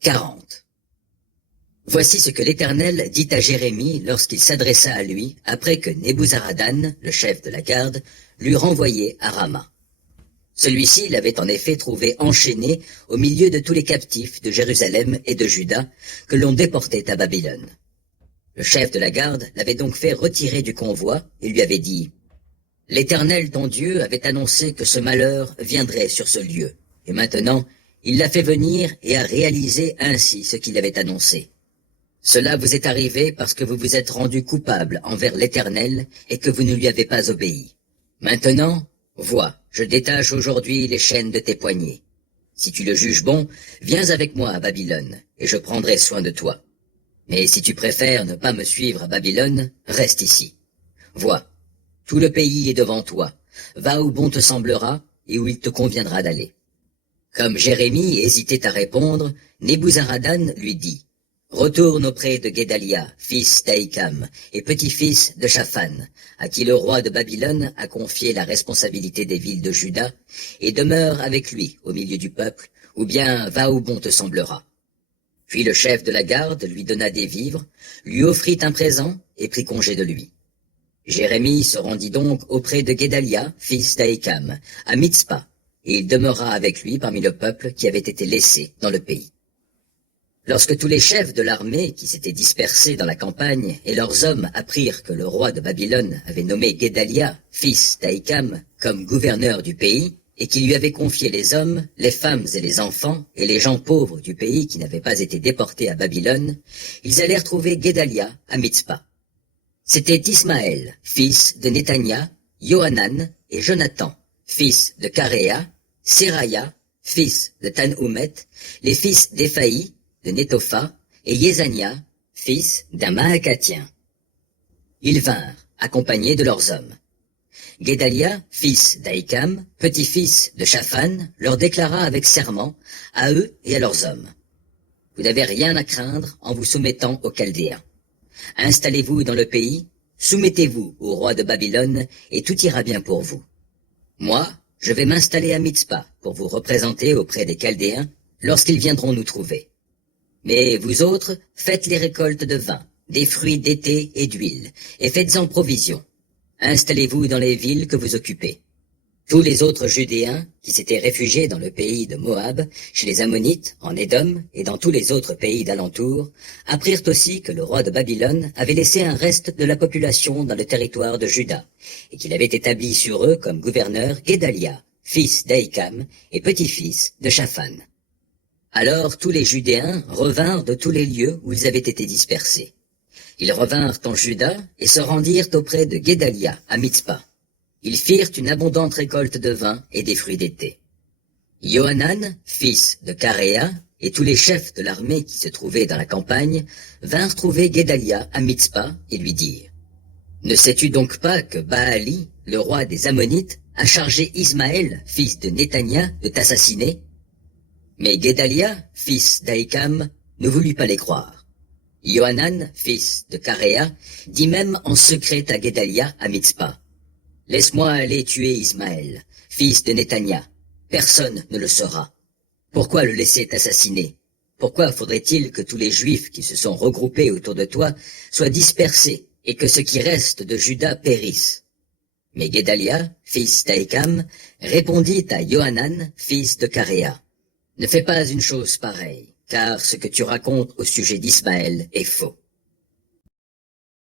40. Voici ce que l'Éternel dit à Jérémie lorsqu'il s'adressa à lui après que Nebuzaradan, le chef de la garde, l'eut renvoyé à Rama. Celui-ci l'avait en effet trouvé enchaîné au milieu de tous les captifs de Jérusalem et de Juda que l'on déportait à Babylone. Le chef de la garde l'avait donc fait retirer du convoi et lui avait dit « L'Éternel ton Dieu avait annoncé que ce malheur viendrait sur ce lieu, et maintenant il l'a fait venir et a réalisé ainsi ce qu'il avait annoncé. Cela vous est arrivé parce que vous vous êtes rendu coupable envers l'Éternel et que vous ne lui avez pas obéi. Maintenant, vois, je détache aujourd'hui les chaînes de tes poignets. Si tu le juges bon, viens avec moi à Babylone, et je prendrai soin de toi. Mais si tu préfères ne pas me suivre à Babylone, reste ici. Vois, tout le pays est devant toi. Va où bon te semblera et où il te conviendra d'aller. » Comme Jérémie hésitait à répondre, Nebuzaradan lui dit « Retourne auprès de Guédalia, fils d'Ahikam, et petit-fils de Shaphan, à qui le roi de Babylone a confié la responsabilité des villes de Juda, et demeure avec lui au milieu du peuple, ou bien va où bon te semblera. » Puis le chef de la garde lui donna des vivres, lui offrit un présent et prit congé de lui. Jérémie se rendit donc auprès de Guédalia, fils d'Ahikam, à Mitzpa, et il demeura avec lui parmi le peuple qui avait été laissé dans le pays. Lorsque tous les chefs de l'armée qui s'étaient dispersés dans la campagne et leurs hommes apprirent que le roi de Babylone avait nommé Guédalia, fils d'Ahikam, comme gouverneur du pays, et qu'il lui avait confié les hommes, les femmes et les enfants, et les gens pauvres du pays qui n'avaient pas été déportés à Babylone, ils allèrent trouver Guédalia à Mitzpa. C'était Ismaël, fils de Netania, Yohanan et Jonathan, fils de Karéa, Seraya, fils de Tanhumet, les fils d'Éphaï, de Netopha, et Yezania, fils d'un Maacatien. Ils vinrent, accompagnés de leurs hommes. Guédalia, fils d'Ahikam, petit-fils de Shaphan, leur déclara avec serment, à eux et à leurs hommes. Vous n'avez rien à craindre en vous soumettant aux Chaldéens. Installez-vous dans le pays, soumettez-vous au roi de Babylone, et tout ira bien pour vous. Moi, je vais m'installer à Mitzpa pour vous représenter auprès des Chaldéens lorsqu'ils viendront nous trouver. Mais vous autres, faites les récoltes de vin, des fruits d'été et d'huile, et faites-en provision. Installez-vous dans les villes que vous occupez. Tous les autres Judéens, qui s'étaient réfugiés dans le pays de Moab, chez les Ammonites, en Édom et dans tous les autres pays d'alentour, apprirent aussi que le roi de Babylone avait laissé un reste de la population dans le territoire de Juda, et qu'il avait établi sur eux comme gouverneur Guédalia, fils d'Ahikam et petit-fils de Shaphan. Alors tous les Judéens revinrent de tous les lieux où ils avaient été dispersés. Ils revinrent en Juda et se rendirent auprès de Guédalia à Mitzpa. Ils firent une abondante récolte de vin et des fruits d'été. Yohanan, fils de Karéa, et tous les chefs de l'armée qui se trouvaient dans la campagne vinrent trouver Guédalia à Mitzpa et lui dirent « Ne sais-tu donc pas que Baali, le roi des Ammonites, a chargé Ismaël, fils de Netania, de t'assassiner ?» Mais Guédalia, fils d'Ahikam, ne voulut pas les croire. Yohanan, fils de Karéa, dit même en secret à Guédalia à Mitzpa « Laisse-moi aller tuer Ismaël, fils de Netania. Personne ne le saura. Pourquoi le laisser t'assassiner? Pourquoi faudrait-il que tous les Juifs qui se sont regroupés autour de toi soient dispersés et que ce qui reste de Juda périsse ?» Mais Guédalia, fils d'Ahikam, répondit à Yohanan, fils de Karéa « Ne fais pas une chose pareille, car ce que tu racontes au sujet d'Ismaël est faux.